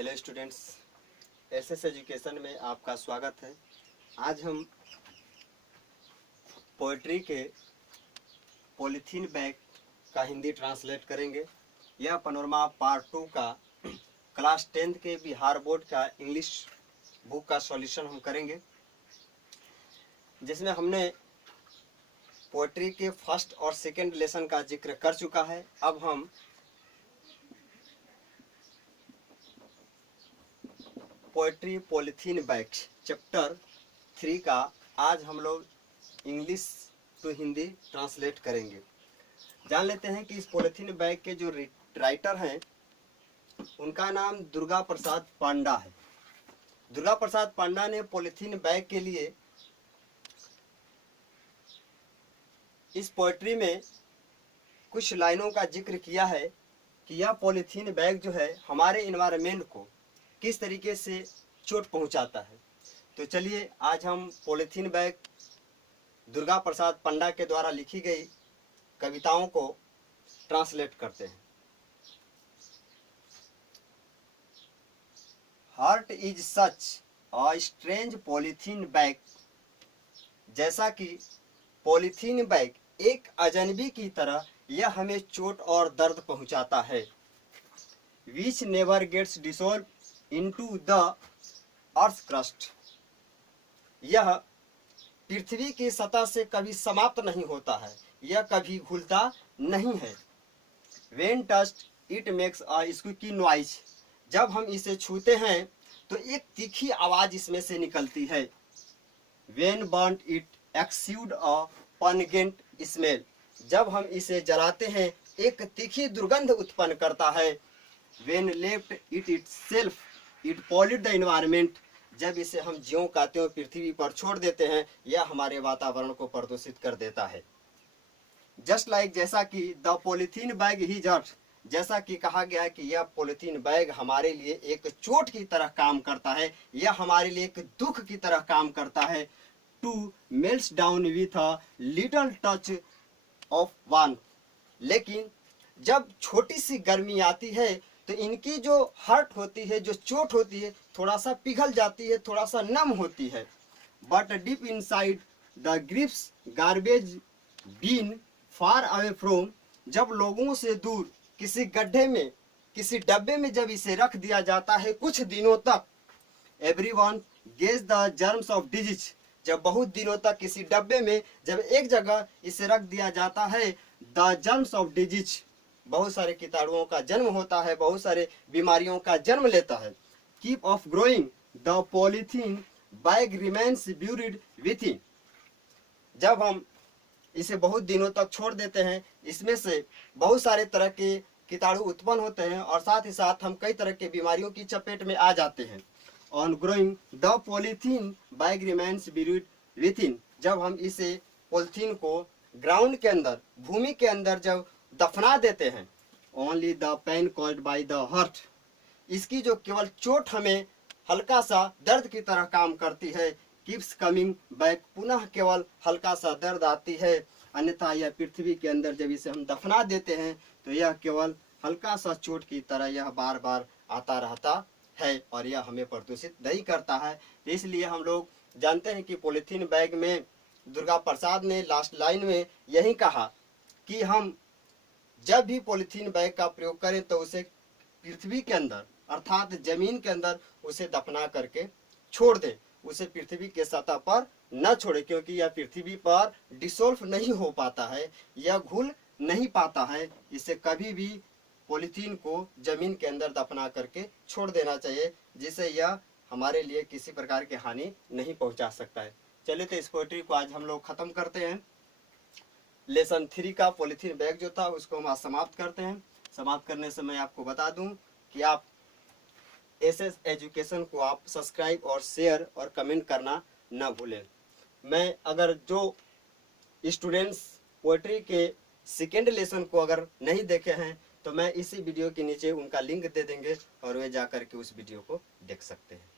Hello students, SS education में आपका स्वागत है। आज हम पोएट्री के पॉलीथीन बैग का हिंदी ट्रांसलेट करेंगे। यह पनोरमा पार्ट 2 का क्लास 10th के बिहार बोर्ड का इंग्लिश बुक का सॉल्यूशन हम करेंगे, जिसमें हमने पोएट्री के फर्स्ट और सेकंड लेसन का जिक्र कर चुका है। अब हम पोएट्री पॉलीथीन बैग चैप्टर 3 का आज हम लोग इंग्लिश टू हिंदी ट्रांसलेट करेंगे। जान लेते हैं कि इस पॉलीथीन बैग के जो राइटर हैं उनका नाम दुर्गा प्रसाद पांडा है। दुर्गा प्रसाद पांडा ने पॉलीथीन बैग के लिए इस पोएट्री में कुछ लाइनों का जिक्र किया है कि यह पॉलीथीन बैग जो है हमारे एनवायरनमेंट को किस तरीके से चोट पहुंचाता है। तो चलिए आज हम पॉलीथीन बैग दुर्गा प्रसाद पांडा के द्वारा लिखी गई कविताओं को ट्रांसलेट करते हैं। Heart is such a strange polythene bag, जैसा कि पॉलीथीन बैग एक अजनबी की तरह यह हमें चोट और दर्द पहुंचाता है। Which never gets dissolve into the earth crust, यह पृथ्वी की सतह से कभी समाप्त नहीं होता है, यह कभी घुलता नहीं है। When touched it makes a squeaky noise, जब हम इसे छूते हैं तो एक तीखी आवाज इसमें से निकलती है। When burnt it exudes a pungent smell, जब हम इसे जलाते हैं एक तीखी दुर्गंध उत्पन्न करता है। When left it itself it pollute the environment, जब इसे हम ज्यों का त्यों पृथ्वी पर छोड़ देते हैं यह हमारे वातावरण को प्रदूषित कर देता है। जस्ट लाइक, जैसा कि द पॉलीथीन बैग ही जट, जैसा कि कहा गया है कि यह पॉलीथीन बैग हमारे लिए एक चोट की तरह काम करता है, यह हमारे लिए एक दुख की तरह काम करता है। To melts down with a little touch of warmth, लेकिन जब छोटी सी गर्मी आती है तो इनकी जो हर्ट होती है, जो चोट होती है, थोड़ा सा पिघल जाती है, थोड़ा सा नम होती है। But deep inside the grips garbage bin far away from, जब लोगों से दूर किसी गड्ढे में, किसी डब्बे में जब इसे रख दिया जाता है कुछ दिनों तक। Everyone gauge the germs of disease, जब बहुत दिनों तक किसी डब्बे में जब एक जगह इसे रख दिया जाता है, द जर्म्स ऑफ डिजीज, बहुत सारे कीटाणुओं का जन्म होता है, बहुत सारे बीमारियों का जन्म लेता है। Keep of growing the polythene bag remains buried with इन, जब हम इसे बहुत दिनों तक छोड़ देते हैं इसमें से बहुत सारे तरह के कीटाणु उत्पन्न होते हैं और साथ ही साथ हम कई तरह के बीमारियों की चपेट में आ जाते हैं। On growing the polythene bag remains buried with इन, जब हम इसे पॉलीथीन को ग्राउंड के अंदर, भूमि के अंदर जब दफना देते हैं। Only the pain caused by the hurt, इसकी जो केवल चोट हमें हल्का सा दर्द की तरह काम करती है। कीप्स कमिंग बैक, पुनः केवल हल्का सा दर्द आती है। अन्यथा यह पृथ्वी के अंदर जब इसे हम दफना देते हैं तो यह केवल हल्का सा चोट की तरह यह बार बार आता रहता है और यह हमें प्रदूषित नहीं करता है। इसलिए हम लोग जानते हैं कि पॉलीथीन बैग में दुर्गा प्रसाद ने लास्ट लाइन में यही कहा कि हम जब भी पॉलीथीन बैग का प्रयोग करें तो उसे पृथ्वी के अंदर, अर्थात जमीन के अंदर उसे दफना करके छोड़ दें, उसे पृथ्वी के सतह पर न छोड़े, क्योंकि यह पृथ्वी पर डिसॉल्व नहीं हो पाता है, यह घुल नहीं पाता है। इसे कभी भी पॉलीथीन को जमीन के अंदर दफना करके छोड़ देना चाहिए, जिससे यह हमारे लिए किसी प्रकार की हानि नहीं पहुंचा सकता है। चलिए तो इस पोएट्री को आज हम लोग खत्म करते हैं। लेसन 3 का पॉलीथीन बैग जो था उसको हम आज समाप्त करते हैं। समाप्त करने से मैं आपको बता दूं कि आप एसएस एजुकेशन को आप सब्सक्राइब और शेयर और कमेंट करना ना भूलें। मैं अगर जो स्टूडेंट्स पोएट्री के सेकेंड लेसन को अगर नहीं देखे हैं तो मैं इसी वीडियो के नीचे उनका लिंक दे देंगे और वे जा कर के उस वीडियो को देख सकते हैं।